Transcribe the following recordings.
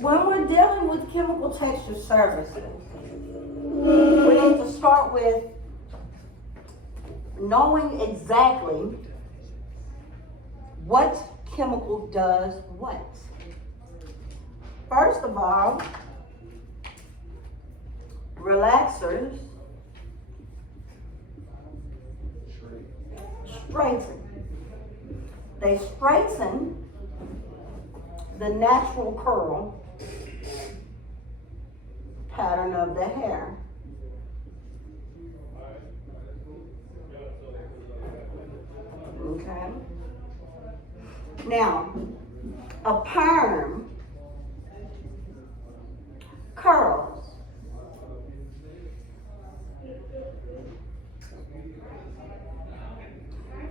When we're dealing with chemical texture services, we need to start with knowing exactly what chemical does what. First of all, relaxers straighten. They straighten the natural curl pattern of the hair. Okay. Now, a perm curls.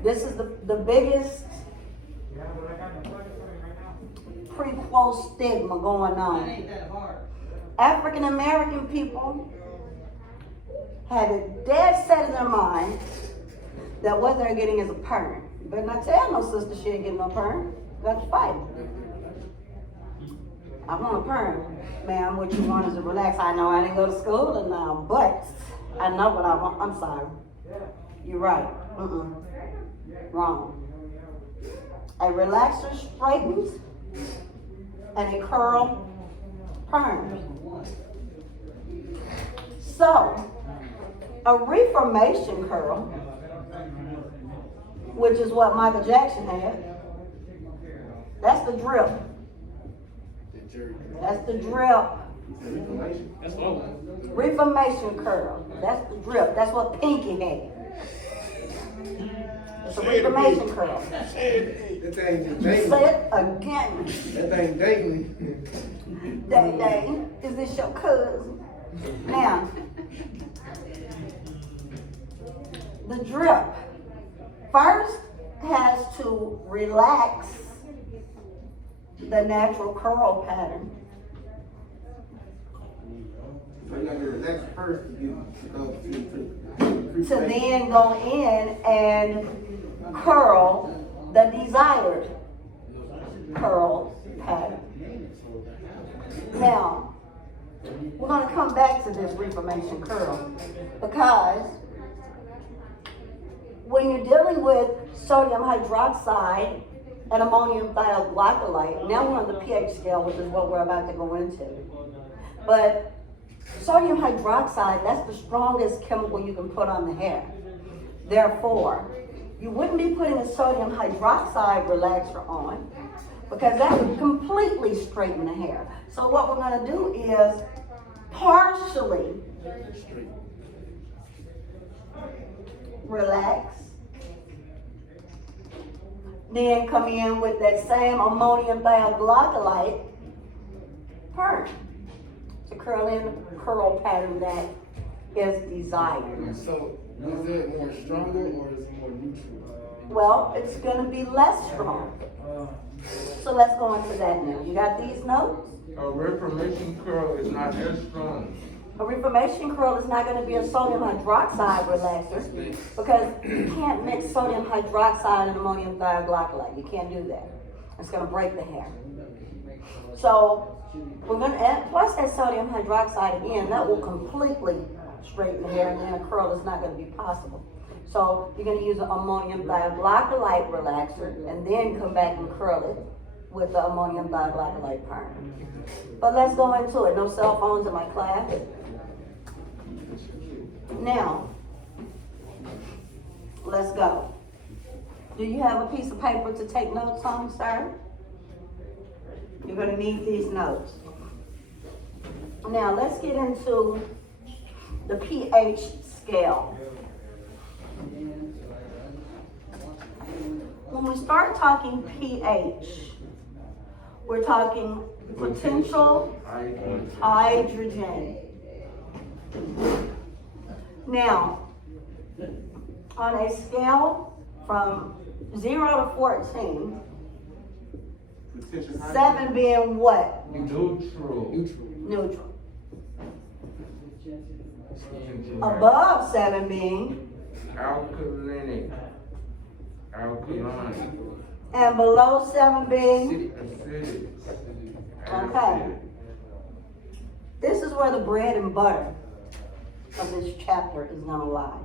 This is the biggest prequel stigma going on. African American people have it dead set in their mind that what they're getting is a perm. You better not tell no sister she ain't getting no perm. You got to fight. I want a perm. Ma'am, what you want is a relax. I know I didn't go to school and now, but I know what I want. I'm sorry. You're right. Wrong. A relaxer straightens and a curl perms. So, a reformation curl, which is what Michael Jackson had, that's the drip. That's the drip. That's all. Reformation curl. That's the drip. That's what Pinky had. It's a reformation curl. That thing just daily. Say it again. That thing daily. Day, is this your cousin? Now, the drip first has to relax the natural curl pattern. So you gotta relax first To then go in and curl the desired curl pattern. Now, we're going to come back to this reformation curl because when you're dealing with sodium hydroxide and ammonium thioglycolate, now we're on the pH scale, which is what we're about to go into. But sodium hydroxide, that's the strongest chemical you can put on the hair. Therefore, you wouldn't be putting a sodium hydroxide relaxer on because that would completely straighten the hair. So what we're going to do is partially relax, then come in with that same ammonium thioglycolate perm to curl in the curl pattern that is desired. So is it more stronger or is it more neutral? Well, it's going to be less strong. So let's go into that now. You got these notes? A reformation curl is not as strong. A reformation curl is not going to be a sodium hydroxide relaxer because you can't mix sodium hydroxide and ammonium thioglycolate. You can't do that. It's going to break the hair. So we're going to add, plus that sodium hydroxide again, that will completely straighten the hair and then a curl is not going to be possible. So you're going to use an ammonium thioglycolate relaxer and then come back and curl it with the ammonium thioglycolate perm. But let's go into it. No cell phones in my class. Now, let's go. Do you have a piece of paper to take notes on, sir? You're going to need these notes. Now, let's get into the pH scale. When we start talking pH, we're talking potential hydrogen. Now, on a scale from 0 to 14, 7 being what? Neutral. Neutral. Above 7 being? Alkaline. Alkaline. And below 7 being? Acidic. Okay. where the bread and butter of this chapter is gonna lie.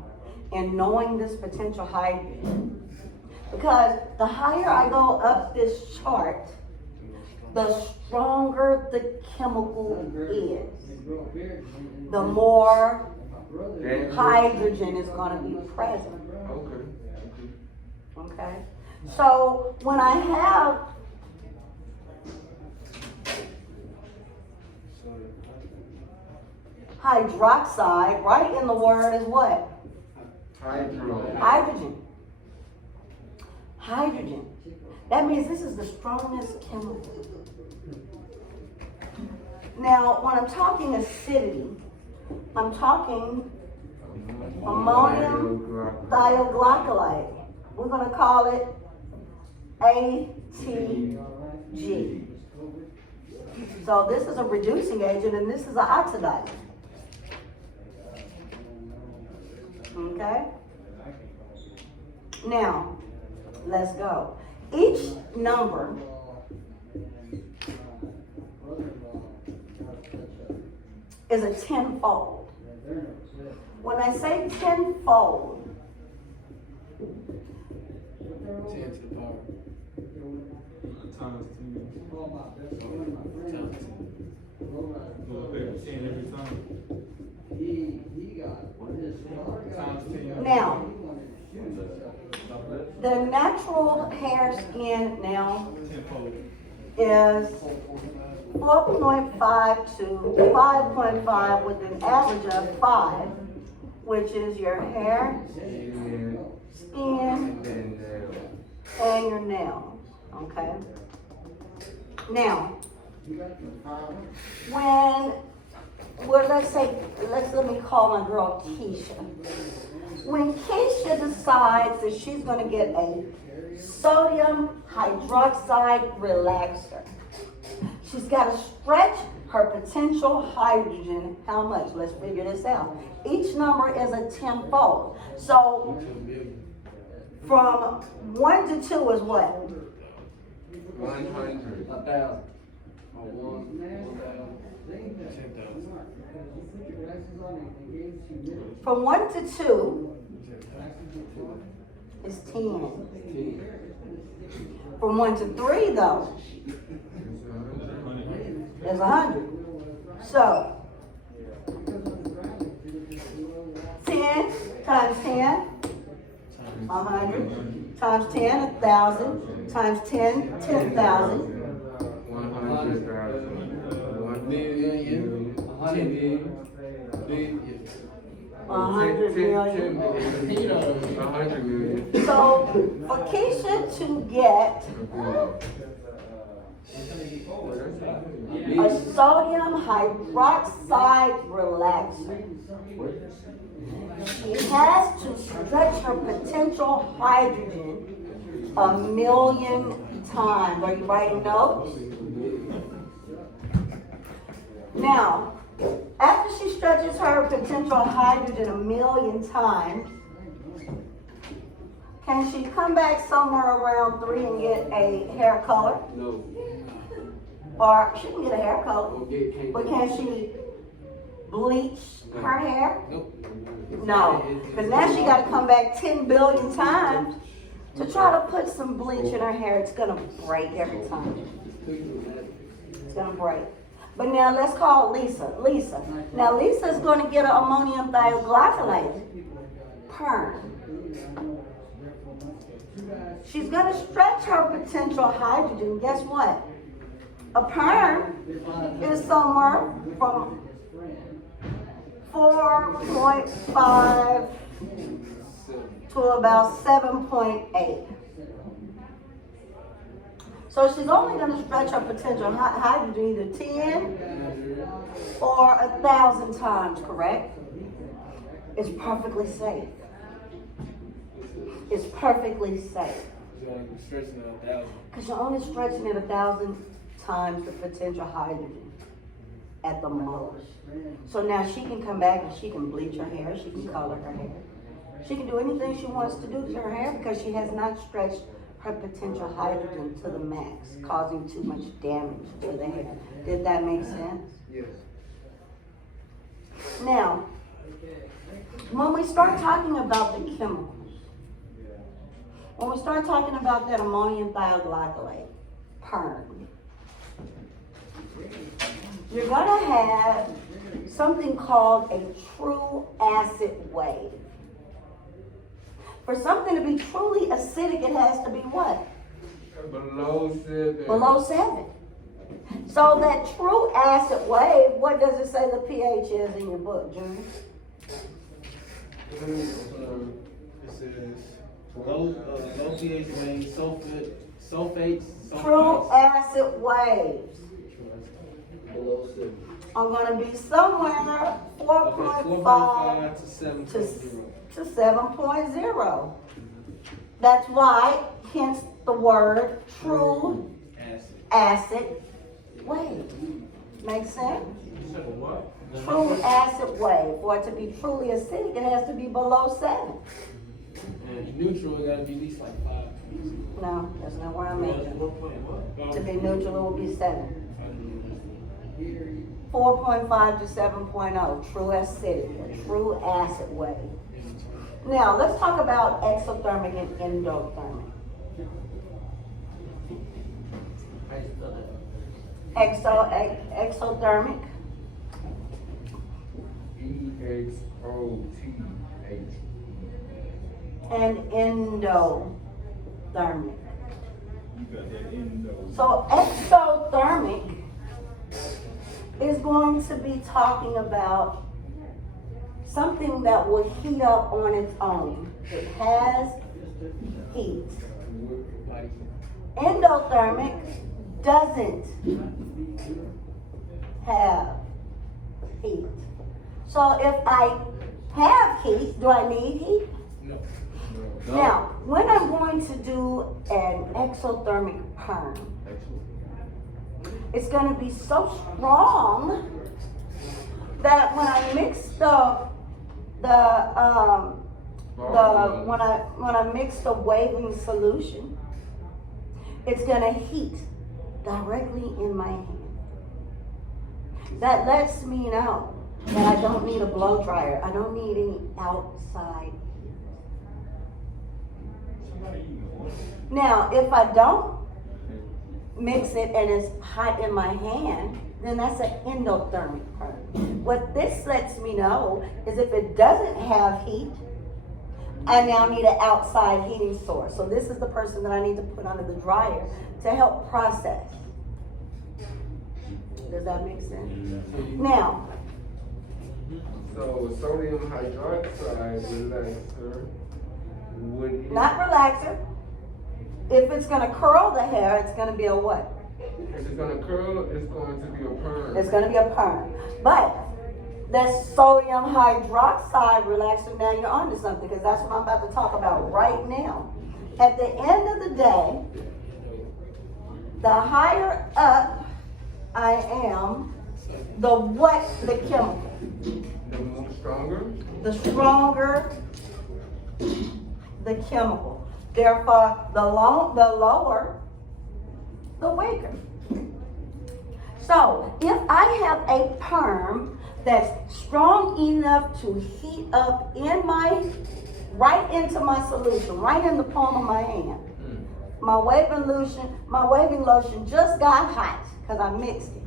In knowing this potential hydrogen. Because the higher I go up this chart, the stronger the chemical is. The more hydrogen is gonna be present. Okay. Okay? So when I have hydroxide, right in the word is what? Hydro. Hydrogen. Hydrogen. That means this is the strongest chemical. Now, when I'm talking acidity, I'm talking ammonium thioglycolate. We're going to call it ATG. So this is a reducing agent and this is an oxidizer. Okay? Now, let's go. Each number is a tenfold. When I say tenfold, 10 to the power. Times 10. Times 10. Go up there, 10 every time. Times 10. now, the natural hair skin now Tenfold. is 4.5 to 5.5 with an average of 5, which is your hair, And skin, then and your nails, okay? Now, when, well, let me call my girl Keisha. When Keisha decides that she's gonna get a sodium hydroxide relaxer, she's gotta stretch her potential hydrogen, how much? Let's figure this out. Each number is a tenfold. So, from 1 to 2 is what? 100. 1,000. Or 10,000. From 1 to 2 is 10. From 1 to 3 though, is 100. So, 10 times 10, 100, times 10, 1,000, times 10, 10,000, 100,000. 1 million. 100 million. 100 million. 100 million. So, for Keisha to get a sodium hydroxide relaxer, she has to stretch her potential hydrogen 1,000,000 times. Are you writing notes? Now, after she stretches her potential hydrogen 1,000,000 times, can she come back somewhere around 3 and get a hair color? No. Or she can get a hair color, Can't but can she bleach her hair? Nope. No, because now she got to come back 10 billion times to try to put some bleach in her hair. It's gonna break every time. It's gonna break. But now let's call Lisa. Lisa. Now Lisa's gonna get an ammonium thioglycolate perm. She's gonna stretch her potential hydrogen. Guess what? A perm is somewhere from 4.5 to about 7.8. So she's only going to stretch her potential hydrogen either 10 or 1,000 times, correct? It's perfectly safe. It's perfectly safe. Stretching it 1,000. Because you're only stretching it 1,000 times the potential hydrogen at the most. So now she can come back and she can bleach her hair, she can color her hair. She can do anything she wants to do to her hair because she has not stretched her potential hydrogen to the max, causing too much damage to the hair. Did that make sense? Yes. Now, when we start talking about the chemicals, when we start talking about that ammonium thioglycolate, perm, you're gonna have something called a true acid wave. For something to be truly acidic, it has to be what? Below 7. Below 7. So that true acid wave, what does it say the pH is in your book, Junior? It says low pH range, sulfates. True acid waves Below 7. are gonna be somewhere 4.5 to 7. to 7.0. That's why, hence the word true acid wave. Make sense? True acid wave. For it to be truly acidic, it has to be below 7. And neutral, it gotta be at least like 5. No, that's not where I'm at. To be neutral, it will be 7. 4.5 to 7.0, true acidic, a true acid wave. Now, let's talk about exothermic and endothermic. Exothermic, EXOTH. and endothermic. So exothermic is going to be talking about something that will heat up on its own. It has heat. Endothermic doesn't have heat. So if I have heat, do I need heat? No. Now, when I'm going to do an exothermic perm, it's going to be so strong that when I mix when I mix the waving solution, it's going to heat directly in my hand. That lets me know that I don't need a blow dryer. I don't need any outside. Now, if I don't mix it and it's hot in my hand, then that's an endothermic perm. What this lets me know is if it doesn't have heat, I now need an outside heating source. So this is the person that I need to put under the dryer to help process. Does that make sense? Now, So sodium hydroxide relaxer would it, not relaxer. If it's gonna curl the hair, it's gonna be a what? if it's gonna curl, it's going to be a perm. It's gonna be a perm. But that sodium hydroxide relaxer, now you're onto something, because that's what I'm about to talk about right now. At the end of the day, the higher up I am, the chemical. The stronger? The stronger the chemical. Therefore, the lower, the weaker. So, if I have a perm that's strong enough to heat up right into my solution, right in the palm of my hand, my waving lotion just got hot because I mixed it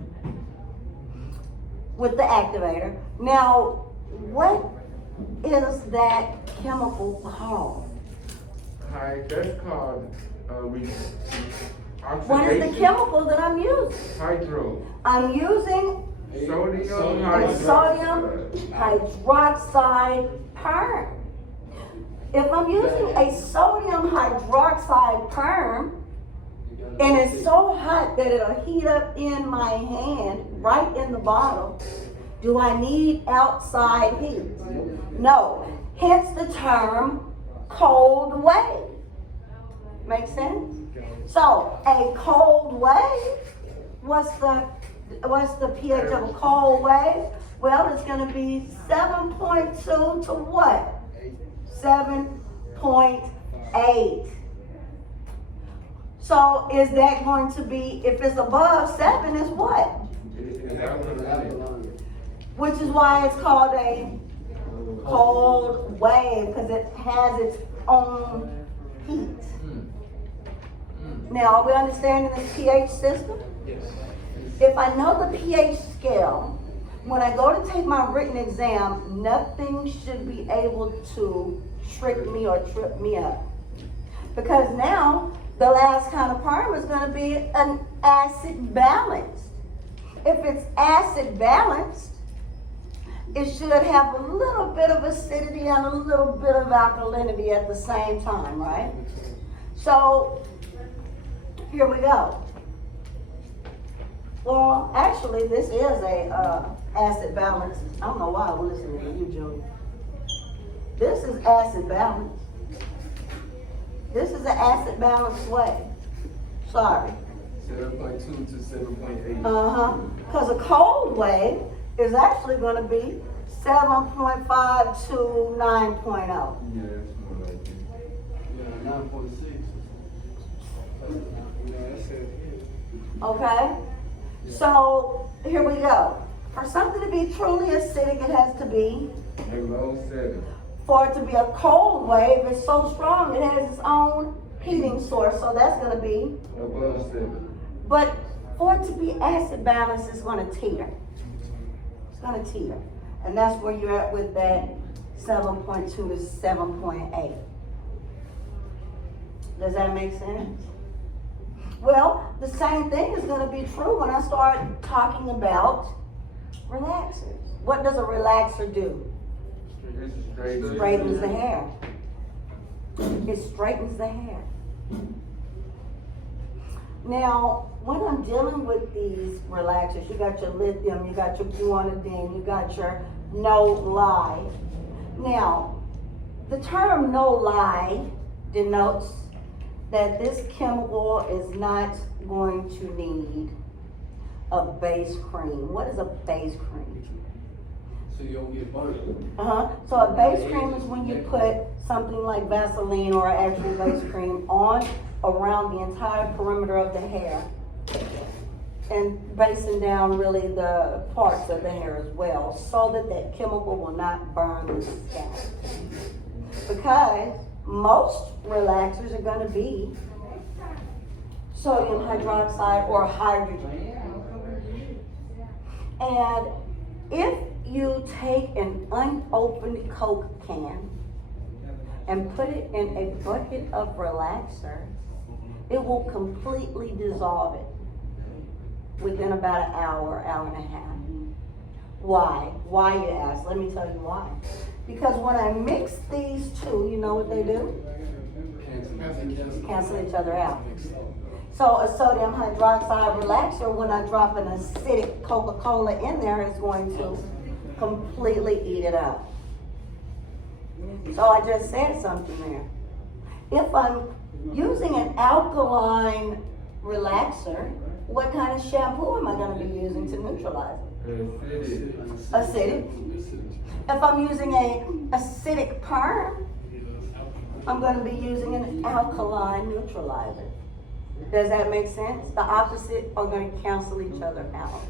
with the activator. Now, what is that chemical called? That's called oxidation. What is the chemical that I'm using? Hydro. I'm using Sodium a sodium hydroxide perm. If I'm using a sodium hydroxide perm, and it's so hot that it'll heat up in my hand, right in the bottle, do I need outside heat? No. Hence the term cold wave. Make sense? So a cold wave, what's the pH of a cold wave? Well, it's going to be 7.2 to what? 7.8. So is that going to be, if it's above 7, is what? which is why it's called a cold wave, because it has its own heat. Now, are we understanding this pH system? Yes. If I know the pH scale, when I go to take my written exam, nothing should be able to trick me or trip me up. Because now, the last kind of perm is going to be an acid balanced. If it's acid balanced, it should have a little bit of acidity and a little bit of alkalinity at the same time, right? So, here we go. Well, actually, this is a acid balance. I don't know why I'm listening to you, Julie. This is acid balance. This is an acid balance way. Sorry. 7.2 to 7.8. Uh-huh. Because a cold wave is actually going to be 7.5 to 9.0. Yeah, it's more like it. Yeah, 9.6. Yeah, that's it. Okay? So, here we go. For something to be truly acidic, it has to be, Below 7. for it to be a cold wave, it's so strong, it has its own heating source, so that's going to be, Above 7. but for it to be acid balanced, it's going to teeter. It's going to teeter. And that's where you're at with that 7.2 to 7.8. Does that make sense? Well, the same thing is going to be true when I start talking about relaxers. What does a relaxer do? It's Straightens the hair. It straightens the hair. Now, when I'm dealing with these relaxers, you got your lithium, you got your guanidine, you got your no lie. Now, the term no lie denotes that this chemical is not going to need a base cream. What is a base cream? So you don't get burned. So a base cream is when you put something like Vaseline or an actual base cream on around the entire perimeter of the hair and basing down really the parts of the hair as well, so that that chemical will not burn the scalp. Because most relaxers are going to be sodium hydroxide or hydrogen. And if you take an unopened Coke can and put it in a bucket of relaxer, it will completely dissolve it within about an hour, hour and a half. Why? Why, you ask? Let me tell you why. Because when I mix these two, you know what they do? Cancel each other out. So a sodium hydroxide relaxer, when I drop an acidic Coca-Cola in there, is going to completely eat it up. So I just said something there. If I'm using an alkaline relaxer, what kind of shampoo am I going to be using to neutralize it? Acidic. If I'm using an acidic perm, I'm going to be using an alkaline neutralizer. Does that make sense? The opposite are going to cancel each other out.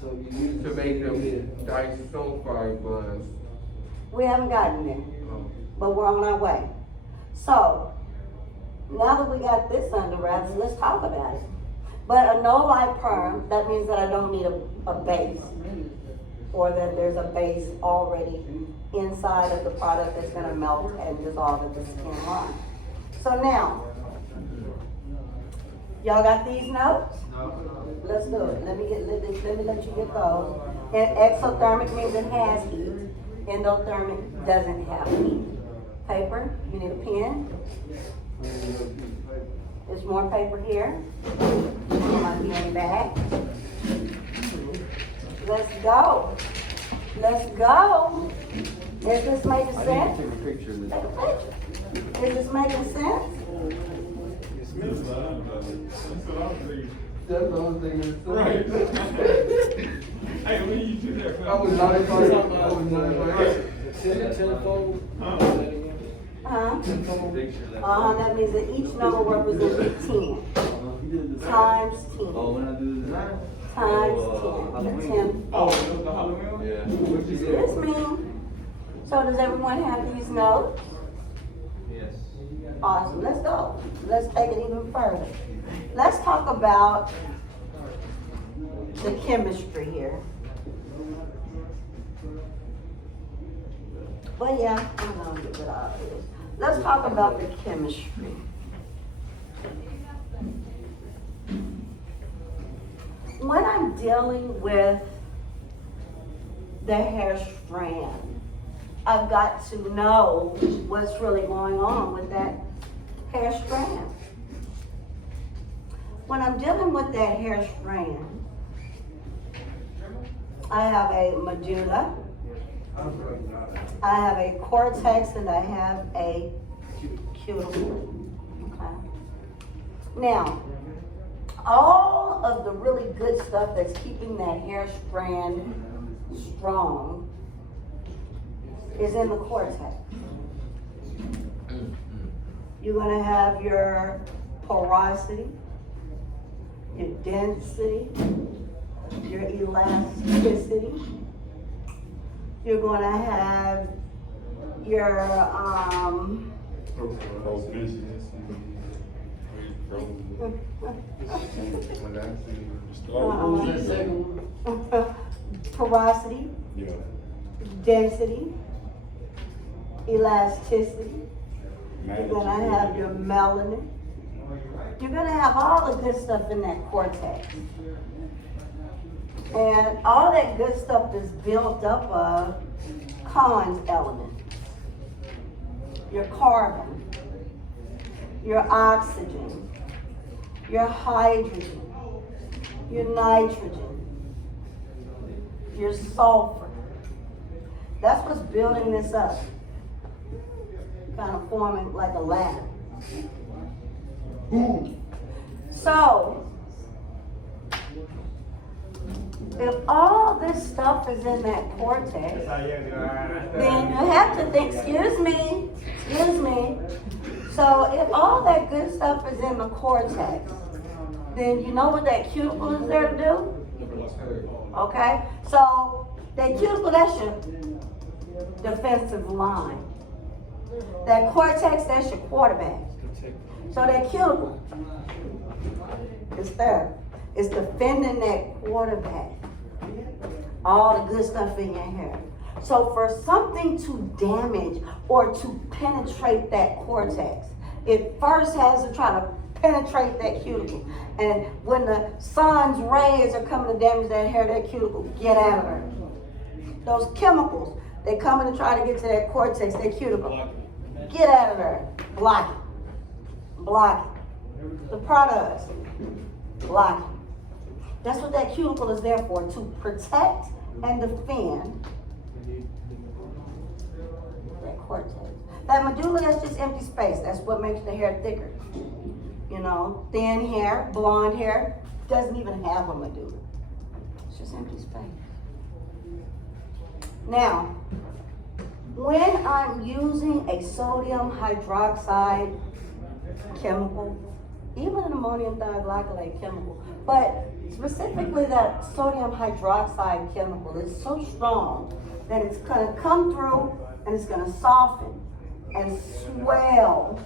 So you use to make them disulfide bonds. We haven't gotten there, but we're on our way. So, now that we got this under wraps, let's talk about it. But a no-light perm, that means that I don't need a base, or that there's a base already inside of the product that's going to melt and dissolve at the skin line. So now, y'all got these notes? Let's do it. Let me let you get those. And exothermic means it has heat. Endothermic doesn't have heat. Paper, you need a pen. There's more paper here. Might be in the back. Let's go. Let's go. Is this making sense? take a picture of Take a picture. Is this making sense? That's what I was thinking. That's the only thing that's Right. Hey, when you do that, I was not excited. Telephone. That means that each number represents 10. Times 10. Oh, when I do the design? times 10. Oh, the Halloween one? Yeah. Excuse me. So does everyone have these notes? Yes. Awesome, let's go. Let's take it even further. Let's talk about the chemistry here. Well, yeah, I'm gonna get rid of this. Let's talk about the chemistry. When I'm dealing with the hair strand, I've got to know what's really going on with that hair strand. When I'm dealing with that hair strand, I have a medulla, I have a cortex, and I have a cuticle. Okay. Now, all of the really good stuff that's keeping that hair strand strong is in the cortex. You're gonna have your porosity, your density, your elasticity. You're gonna have your What was that second one? porosity, Yeah. density, elasticity. You're gonna have your melanin. You're gonna have all the good stuff in that cortex. And all that good stuff is built up of Cons elements. Your carbon, your oxygen, your hydrogen, your nitrogen, your sulfur. That's what's building this up. Kind of forming like a ladder. So, if all this stuff is in that cortex, then you have to think, excuse me. So if all that good stuff is in the cortex, then you know what that cuticle is there to do? Okay? So that cuticle, that's your defensive line. That cortex, that's your quarterback. So that cuticle is there. It's defending that quarterback. All the good stuff in your hair. So for something to damage or to penetrate that cortex, it first has to try to penetrate that cuticle. And when the sun's rays are coming to damage that hair, that cuticle, get out of there. Those chemicals, they come in to try to get to that cortex, that cuticle. Get out of there. Block it. Block it. The products, block it. That's what that cuticle is there for, to protect and defend that cortex. That medulla, that's just empty space. That's what makes the hair thicker. You know, thin hair, blonde hair, doesn't even have a medulla. It's just empty space. Now, when I'm using a sodium hydroxide chemical, even an ammonium thioglycolate chemical, but specifically that sodium hydroxide chemical is so strong that it's going to come through and it's going to soften and swell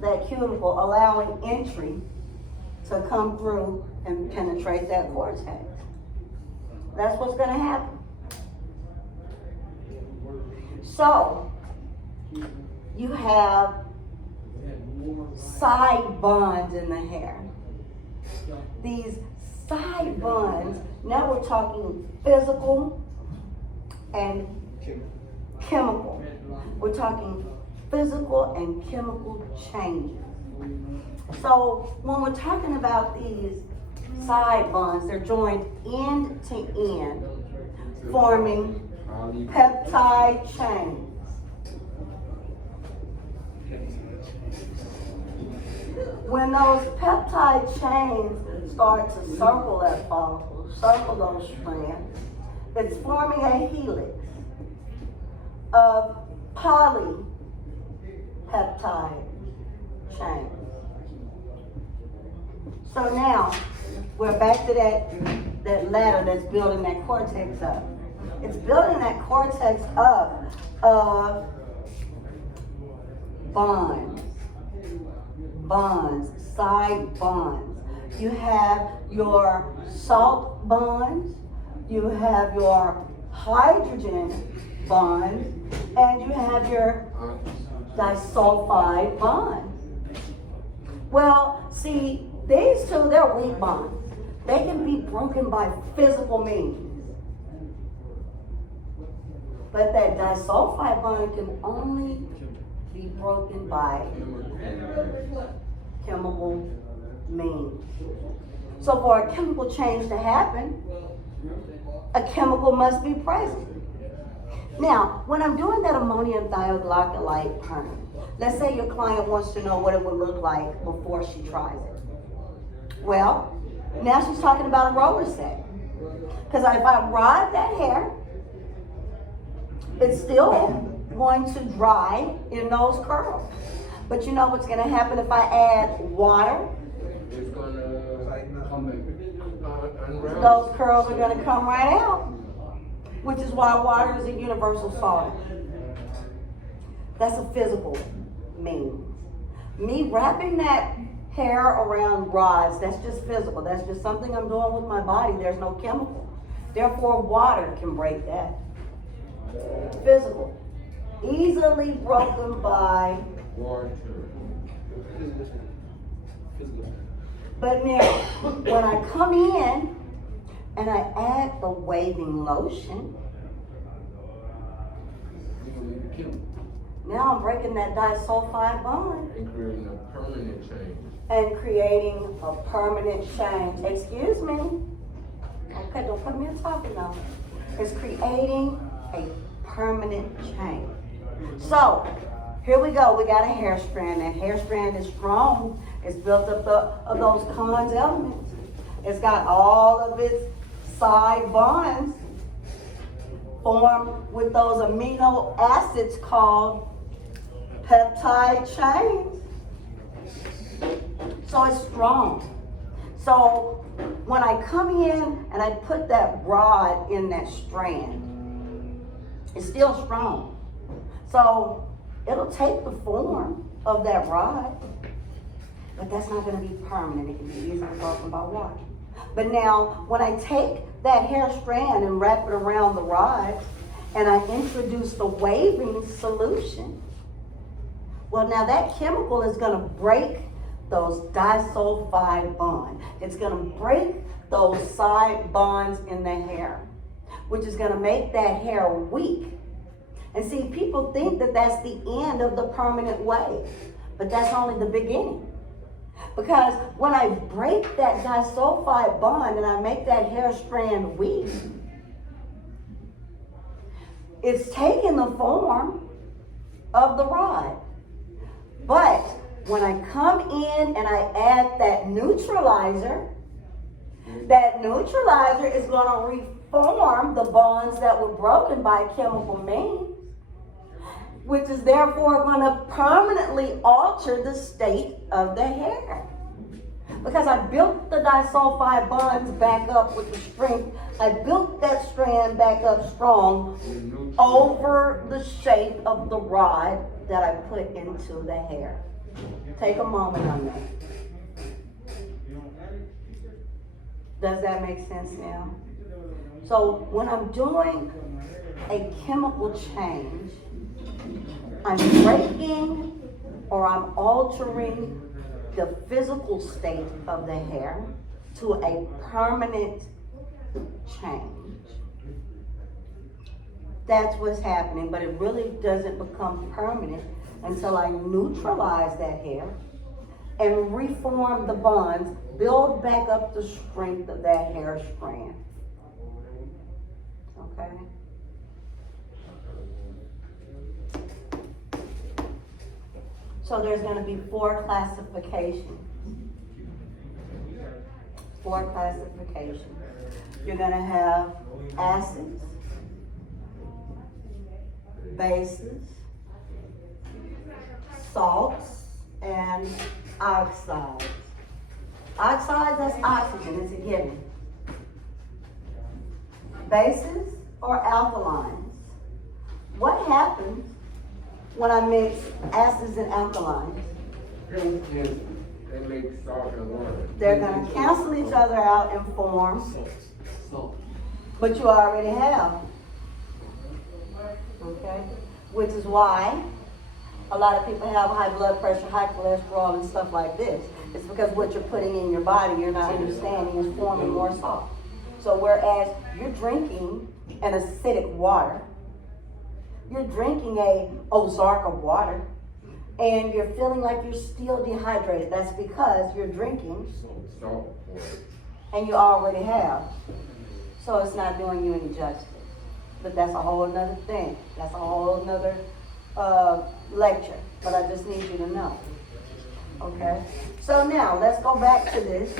that cuticle, allowing entry to come through and penetrate that cortex. That's what's going to happen. So, you have side bonds in the hair. These side bonds, now we're talking physical and chemical. We're talking physical and chemical changes. So when we're talking about these side bonds, they're joined end to end, forming peptide chains. When those peptide chains start to circle that follicle, circle those strands, it's forming a helix of polypeptide chains. So now, we're back to that ladder that's building that cortex up. It's building that cortex up of bonds, side bonds. You have your salt bonds, you have your hydrogen bonds, and you have your disulfide bonds. Well, see, these two, they're weak bonds. They can be broken by physical means. But that disulfide bond can only be broken by chemical means. So for a chemical change to happen, a chemical must be present. Now, when I'm doing that ammonium thioglycolate perm, let's say your client wants to know what it would look like before she tries it. Well, now she's talking about a roller set. Because if I rod that hair, it's still going to dry in those curls. But you know what's going to happen if I add water? It's gonna unravel. Those curls are going to come right out, which is why water is a universal solvent. That's a physical means. Me wrapping that hair around rods, that's just physical. That's just something I'm doing with my body. There's no chemical. Therefore, water can break that. Physical. Easily broken by Water. But now, when I come in and I add the waving lotion, now I'm breaking that disulfide bond And creating a permanent change. and creating a permanent change. Excuse me. Okay, don't put me in talking now. It's creating a permanent change. So, here we go. We got a hair strand. That hair strand is strong. It's built up of those Cons elements. It's got all of its side bonds formed with those amino acids called peptide chains. So it's strong. So when I come in and I put that rod in that strand, it's still strong. So it'll take the form of that rod, but that's not going to be permanent. It can be easily broken by water. But now, when I take that hair strand and wrap it around the rod, and I introduce the waving solution, well, now that chemical is going to break those disulfide bonds. It's going to break those side bonds in the hair, which is going to make that hair weak. And see, people think that that's the end of the permanent wave, but that's only the beginning. Because when I break that disulfide bond and I make that hair strand weak, it's taking the form of the rod. But when I come in and I add that neutralizer is going to reform the bonds that were broken by chemical means, which is therefore going to permanently alter the state of the hair. Because I built the disulfide bonds back up with the strength, I built that strand back up strong over the shape of the rod that I put into the hair. Take a moment on that. Does that make sense now? So when I'm doing a chemical change, I'm breaking or I'm altering the physical state of the hair to a permanent change. That's what's happening, but it really doesn't become permanent until I neutralize that hair and reform the bonds, build back up the strength of that hair strand. Okay? So there's going to be 4 classifications. 4 classifications. You're going to have acids, bases, salts, and oxides. Oxides, that's oxygen, it's a given. Bases or alkalines. What happens when I mix acids and alkalines? They make salt and water. They're gonna cancel each other out and form, Salt. but you already have. Okay? Which is why a lot of people have high blood pressure, high cholesterol, and stuff like this. It's because what you're putting in your body, you're not understanding, is forming more salt. So whereas you're drinking an acidic water, you're drinking a Ozark of water, and you're feeling like you're still dehydrated. That's because you're drinking Salt water. and you already have. So it's not doing you any justice. But that's a whole nother thing. That's a whole nother lecture. But I just need you to know. Okay? So now let's go back to this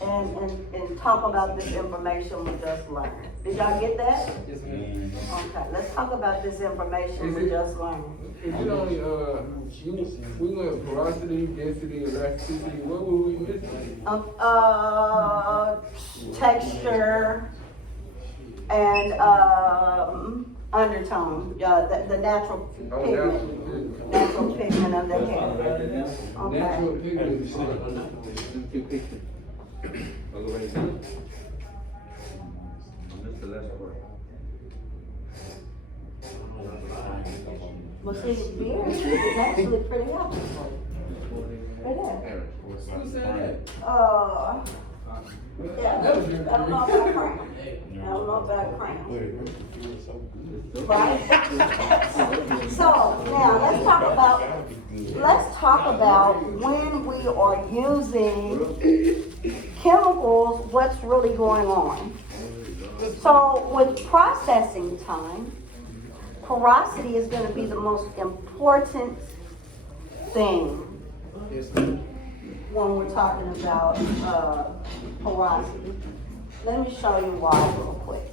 and talk about this information we just learned. Did y'all get that? Yes, ma'am. Okay, let's talk about this information we just learned. Is it only, we went porosity, density, elasticity, what were we missing? Texture and undertone, the natural pigment. Natural pigment of the hair. Okay. Natural pigment. Well, see, the beard is actually pretty helpful. It is. Who said Yeah, I don't know about crown. I don't know about crown. Right? So, now, let's talk about when we are using chemicals, what's really going on. So, with processing time, porosity is going to be the most important thing when we're talking about porosity. Let me show you why real quick.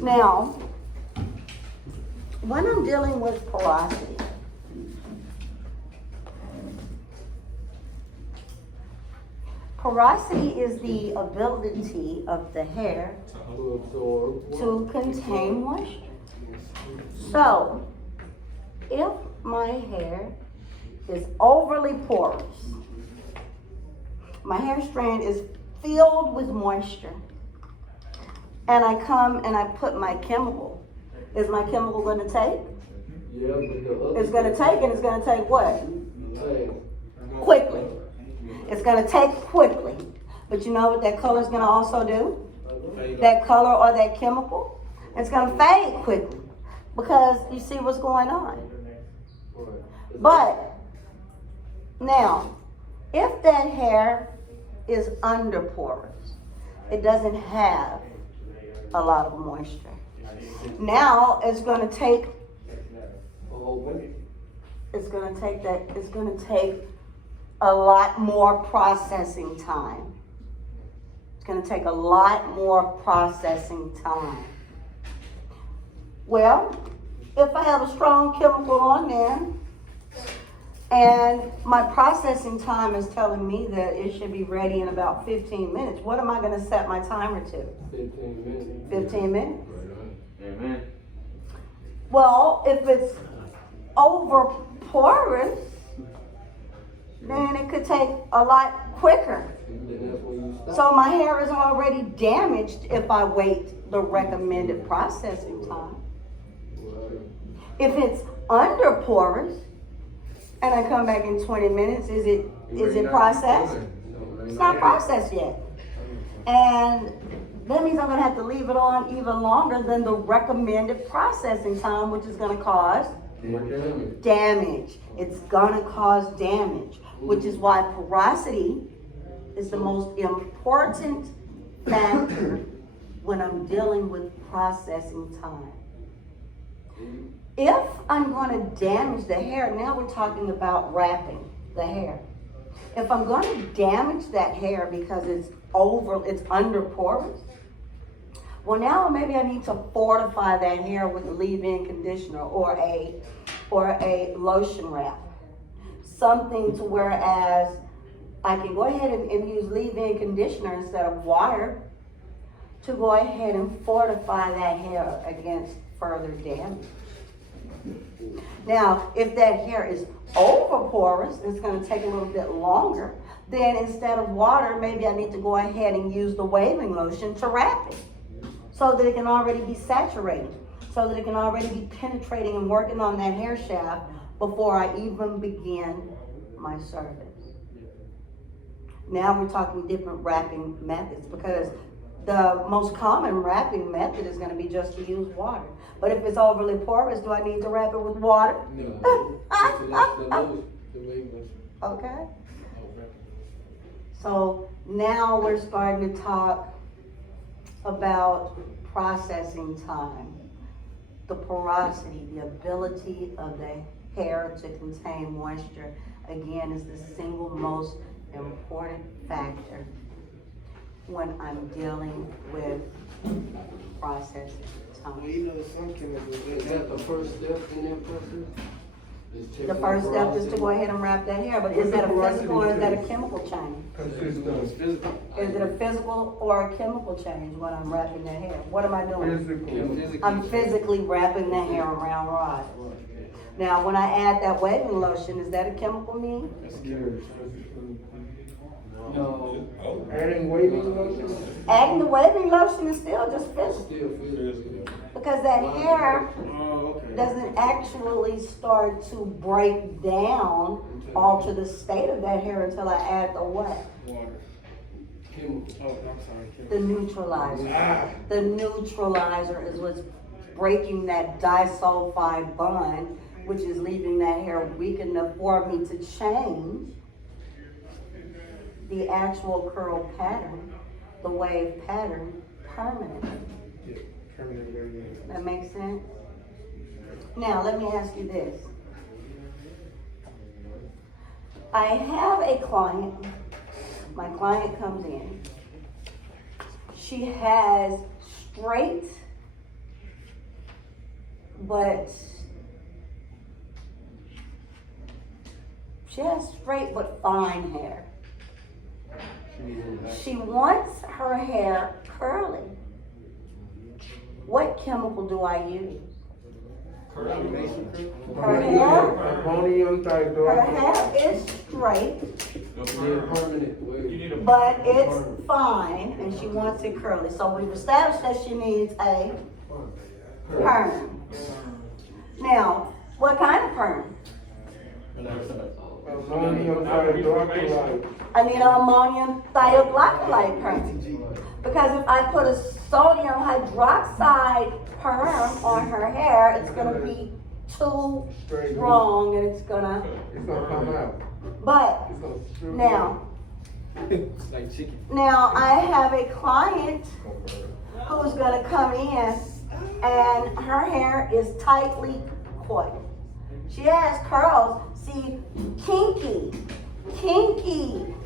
Now, when I'm dealing with porosity, porosity is the ability of the hair to contain moisture. So, if my hair is overly porous, my hair strand is filled with moisture, and I come and I put my chemical, is my chemical going to take? Yeah, but the other. It's going to take, and it's going to take what? Quickly. It's going to take quickly. But you know what that color is going to also do? That color or that chemical, it's going to fade quickly. Because you see what's going on. But now, if that hair is under porous, it doesn't have a lot of moisture. Now it's going to take a lot more processing time. It's going to take a lot more processing time. Well, if I have a strong chemical on there, and my processing time is telling me that it should be ready in about 15 minutes, what am I going to set my timer to? 15 minutes. 15 minutes? Amen. Well, if it's over porous, then it could take a lot quicker. So my hair is already damaged if I wait the recommended processing time. If it's under porous, and I come back in 20 minutes, is it processed? It's not processed yet. And that means I'm gonna have to leave it on even longer than the recommended processing time, which is gonna cause damage. It's gonna cause damage, which is why porosity is the most important factor when I'm dealing with processing time. If I'm going to damage the hair, now we're talking about wrapping the hair. If I'm going to damage that hair because it's under porous, well, now maybe I need to fortify that hair with a leave-in conditioner or a lotion wrap. Something to whereas I can go ahead and use leave-in conditioner instead of water to go ahead and fortify that hair against further damage. Now, if that hair is over porous, it's gonna take a little bit longer, then instead of water, maybe I need to go ahead and use the waving lotion to wrap it so that it can already be saturated, so that it can already be penetrating and working on that hair shaft before I even begin my service. Now we're talking different wrapping methods, because the most common wrapping method is gonna be just to use water. But if it's overly porous, do I need to wrap it with water? No. That's the lowest, the label. Okay. So now we're starting to talk about processing time, the porosity, the ability of the hair to contain moisture. Again, is the single most important factor when I'm dealing with processing Well, time. you know, some chemicals, Is that the first step in that process? Is The checking first step is to go porosity? ahead and wrap that hair, but is that a physical or is that a chemical change? Consistent. Is it a physical or a chemical change when I'm wrapping that hair? What am I doing? Physical. I'm physically wrapping the hair around Rod. Now, when I add that waving lotion, is that a chemical mean? No. Adding waving lotion? Adding the waving lotion is still just physical, Still physical. because that hair Oh, okay. doesn't actually start to break down, alter the state of that hair until I add the what? Water. Chemical. Oh, I'm sorry. The Chemical. neutralizer. Ah. The neutralizer is what's breaking that disulfide bond, which is leaving that hair weak enough for me to change the actual curl pattern, the wave pattern, permanently. Yeah, permanent waving. That makes sense? Now, let me ask you this. I have a client, my client comes in. She has straight, but fine hair. She wants her hair curly. What chemical do I use? Her hair, Ammonium her hair is straight, Permanent wave. but it's fine, and she wants it curly. So we've established that she needs a perm. Now, what kind of perm? Ammonium hydroxide. I need an ammonium thioglycolate perm. Because if I put a sodium hydroxide perm on her hair, it's gonna be too strong and it's gonna, It's gonna come out. but It's gonna shoot. now, Like chicken. now I have a client who's gonna come in and her hair is tightly coiled. She has curls, see, kinky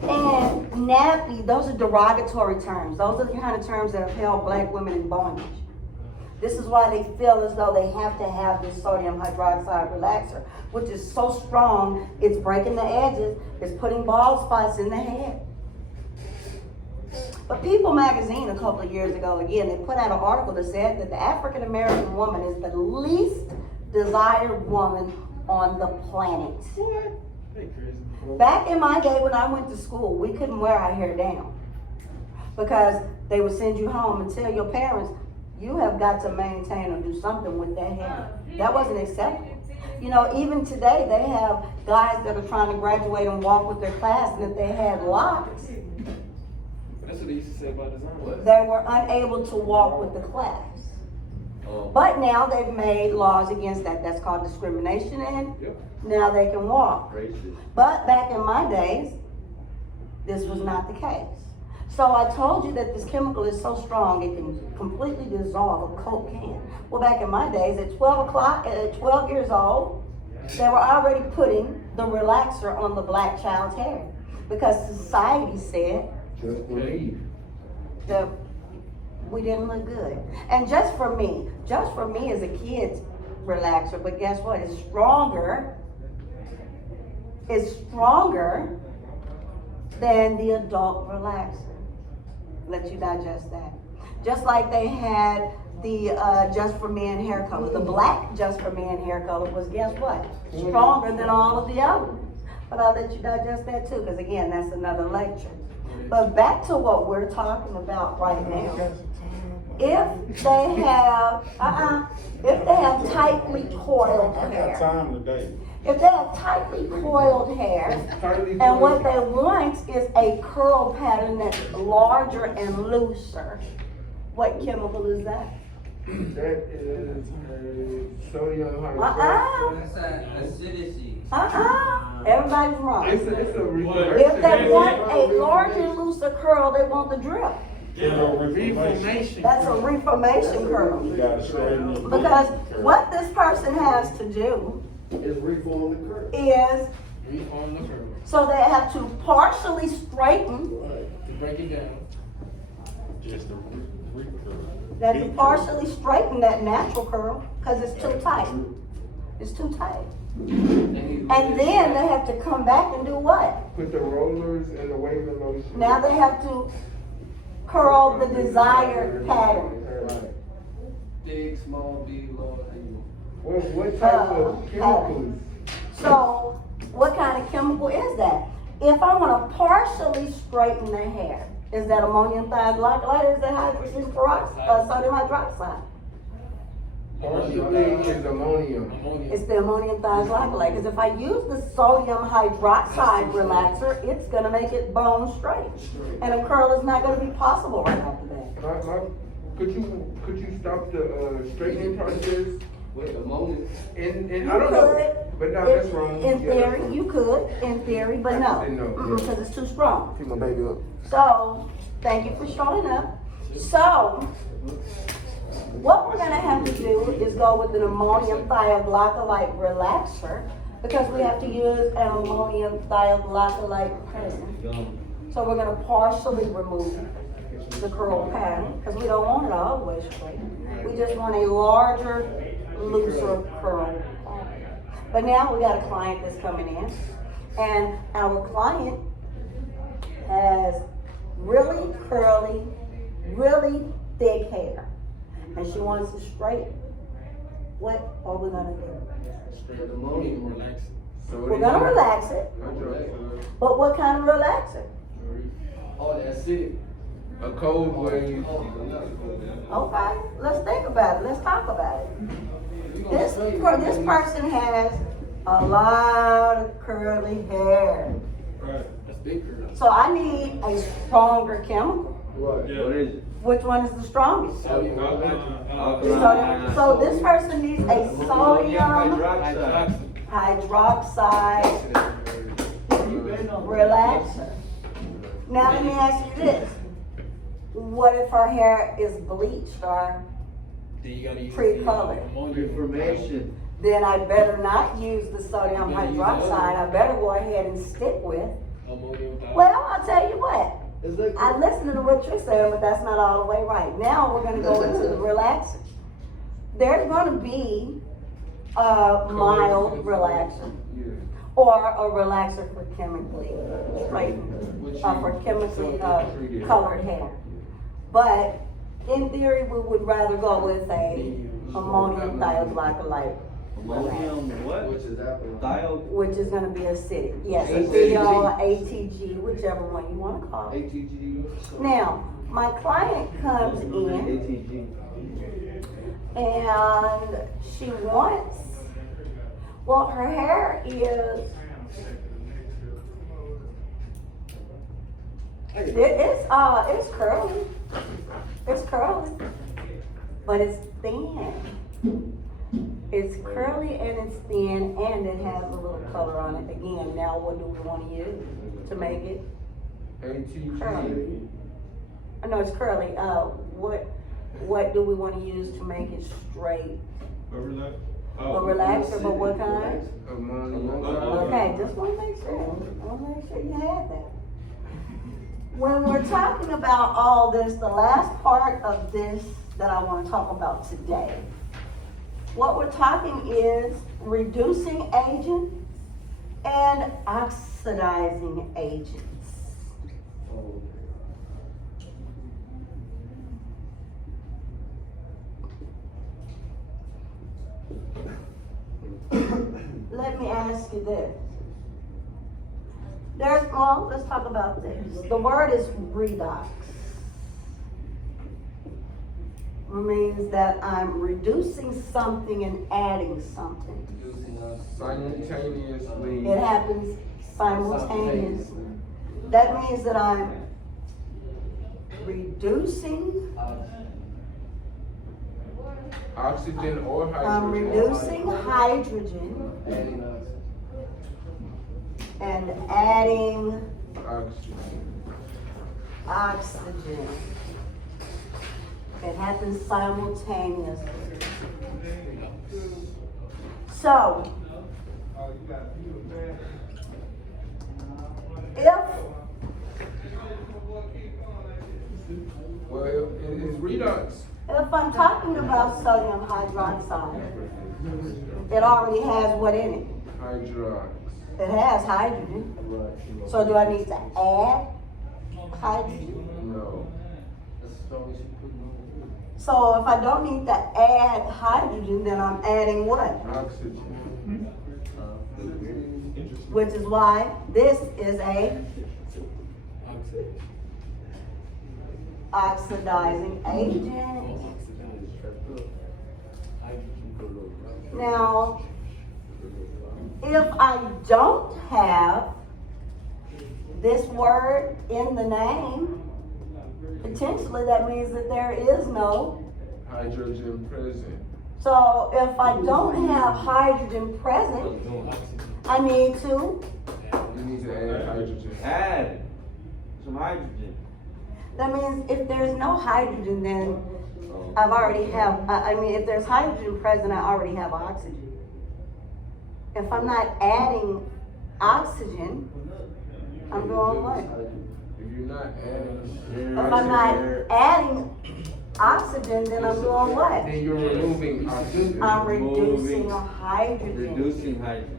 and nappy, those are derogatory terms. Those are the kind of terms that have held black women in bondage. This is why they feel as though they have to have this sodium hydroxide relaxer, which is so strong, it's breaking the edges, it's putting bald spots in the head. But People magazine a couple of years ago, again, they put out an article that said that the African American woman is the least desired woman on the planet. Hey, crazy. Back in my day when I went to school, we couldn't wear our hair down because they would send you home and tell your parents, you have got to maintain or do something with that hair. That wasn't acceptable. You know, even today they have guys that are trying to graduate and walk with their class, and if they had locks, That's what they used to say about design. they were unable to walk with the class. But now they've made laws against that. That's called discrimination, and Yep. now they can walk. Racist. But back in my days, this was not the case. So I told you that this chemical is so strong it can completely dissolve a Coke can. Well, back in my days, at 12 years old, they were already putting the relaxer on the black child's hair because society said Just believe. that we didn't look good. And just for me as a kid's relaxer, but guess what? It's stronger than the adult relaxer. Let you digest that. Just like they had the Just for Men hair color. The black Just for Men hair color was, guess what? Stronger than all of the others. But I'll let you digest that too, because again, that's another lecture. But back to what we're talking about right now. If they have tightly coiled I got hair, time today. if they have tightly coiled hair, and what they want is a curl pattern that's larger and looser, what chemical is that? That is a sodium hydroxide. That's acidity. Everybody's wrong. It's a If they want a larger and looser curl, they want the drip. Reformation. That's a reformation curl. You gotta straighten it. Because what this person has to do It's reform the curve. is, Reform the curve. so they have to partially straighten, To break it down. Just a recurve. they have to partially straighten that natural curl, because it's too tight. It's too tight. And then they have to come back and do what? Put the rollers and the waving lotion. Now they have to curl the desired pattern. Big, small, big, large, and What type of chemicals? So, what kind of chemical is that? If I want to partially straighten the hair, is that ammonium thioglycolate or is that hydrogen peroxide, sodium hydroxide? Partially is ammonium. It's the ammonium thioglycolate, because if I use the sodium hydroxide relaxer, it's gonna make it bone straight. And a curl is not gonna be possible right after that. Could you stop the straightening process? with ammonia. And I don't know, but no, that's wrong. In Yeah, that's theory, wrong. you could, in theory, but no. I didn't know. Because it's too strong. Keep my baby up. So, thank you for showing up. So, what we're gonna have to do is go with an ammonium thioglycolate relaxer, because we have to use an ammonium thioglycolate pen. So we're gonna partially remove the curl pattern, because we don't want it all the way straight. We just want a larger, looser curl pattern. But now we got a client that's coming in, and our client has really curly, really thick hair, and she wants it straight. What are we gonna do? Straight ammonia. Relax. We're gonna relax it, but what kind of relaxer? Oh, that's acidic. A cold wave. Okay, let's think about it, let's talk about it. This person has a lot of curly hair, That's big curve. so I need a stronger chemical. What? What is it? Which one is the strongest? Sodium So this person needs a sodium hydroxide. hydroxide relaxer. Now let me ask you this. What if her hair is bleached or Then you gotta use pre-colored? ammonia. Information. Then I better not use the sodium hydroxide. I better go ahead and stick with. Ammonium thioglycolate. Well, I'll tell you what. It's like I listened to what you're saying, but that's not all the way right. Now we're gonna go into the relaxers. There's gonna be a mild relaxer or a relaxer for chemically straightened, for chemically colored hair. But in theory, we would rather go with a ammonium thioglycolate, Ammonium what? which is apple. Thio. which is gonna be acidic. Yes, ATG. ATG, ATG, whichever one you wanna call it. ATG. Now, my client comes in ATG. and she wants, well, her hair is, it's curly. It's curly, but it's thin. It's curly and it's thin, and it has a little color on it. Again, now what do we want to use to make it ATG. curly? I know it's curly. What do we want to use to make it straight? A relaxer, but what kind? Ammonium. Okay, just want to make sure. I want to make sure you had that. When we're talking about all this, the last part of this that I want to talk about today, what we're talking is reducing agents and oxidizing agents. let me ask you this. Let's talk about this. The word is redox. It means that I'm reducing something and adding something. Simultaneously. It happens simultaneously. That means that I'm reducing, Oxygen or hydrogen. I'm reducing hydrogen Adding oxygen. and adding Oxygen. oxygen. It happens simultaneously. So, Well, it is redox. if I'm talking about sodium hydroxide, it already has what in it? Hydrox. It has hydrogen. So do I need to add hydrogen? No. That's the strongest you put on. So if I don't need to add hydrogen, then I'm adding what? Oxygen. Which is why this is a oxidizing agent. Now, if I don't have this word in the name, potentially that means that there is no. Hydrogen present. So if I don't have hydrogen present, I need to. You need to add hydrogen. Add some hydrogen. That means if there's no hydrogen, then I've already have, if there's hydrogen present, I already have oxygen. If I'm not adding oxygen, I'm doing what? If you're not adding, If I'm not adding oxygen, then I'm doing what? then you're removing oxygen. I'm reducing Removing- hydrogen. Reducing hydrogen.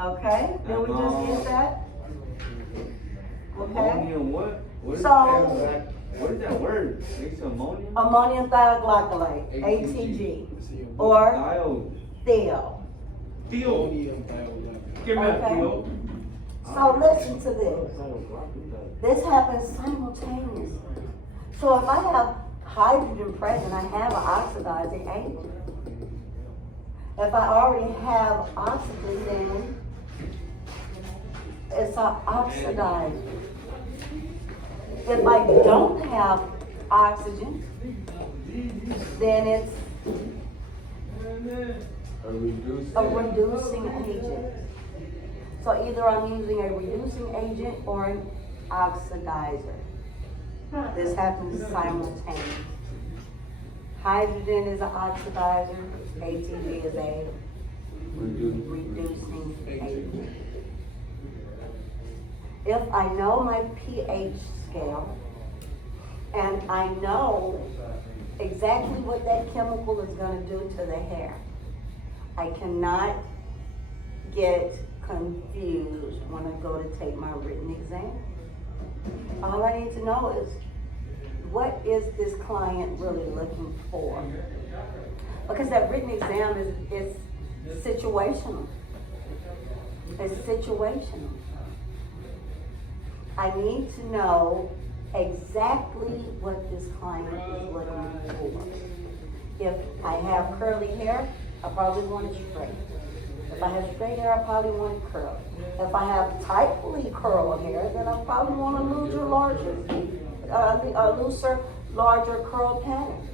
Okay, did we just get that? Okay. Ammonium what? What is So- that? What is that word? Makes ammonium? Ammonium thioglycolate, ATG, or Thiol. Theo. Theo. Give me that, Okay. Theo. So listen to this. This happens simultaneously. So if I have hydrogen present, I have an oxidizing agent. If I already have oxygen, then it's an oxidizer. If I don't have oxygen, then it's A reducing. a reducing agent. So either I'm using a reducing agent or an oxidizer. This happens simultaneously. Hydrogen is an oxidizer, ATG is a reducing agent. If I know my pH scale and I know exactly what that chemical is going to do to the hair, I cannot get confused when I go to take my written exam. All I need to know is, what is this client really looking for? Because that written exam is situational. It's situational. I need to know exactly what this client is looking for. If I have curly hair, I probably want it straight. If I have straight hair, I probably want it curly. If I have tightly curled hair, then I probably want a looser, larger curl pattern,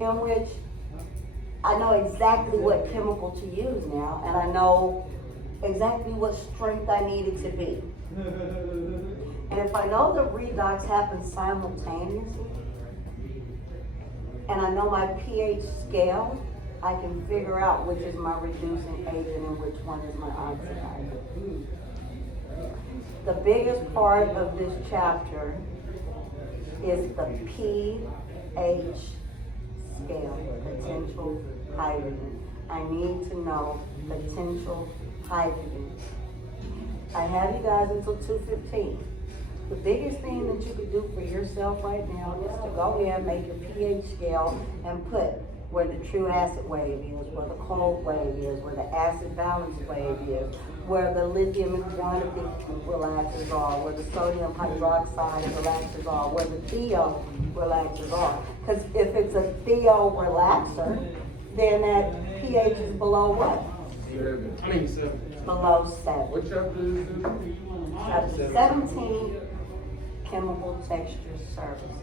in which I know exactly what chemical to use now, and I know exactly what strength I need it to be. And if I know the redox happens simultaneously, and I know my pH scale, I can figure out which is my reducing agent and which one is my oxidizer. The biggest part of this chapter is the pH scale, potential hydrogen. I need to know potential hydrogen. I have you guys until 2:15. The biggest thing that you could do for yourself right now is to go ahead and make your pH scale and put where the true acid wave is, where the cold wave is, where the acid balance wave is, where the lithium guanidine relaxers are, where the sodium hydroxide relaxers are, where the theo relaxers are. Because if it's a theo relaxer, then that pH is below what? 7. Below 7. What chapter is this? Chapter 17, chemical texture service.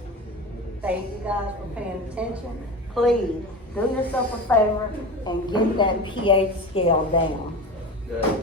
Thank you guys for paying attention. Please, do yourself a favor and get that pH scale down. Yeah.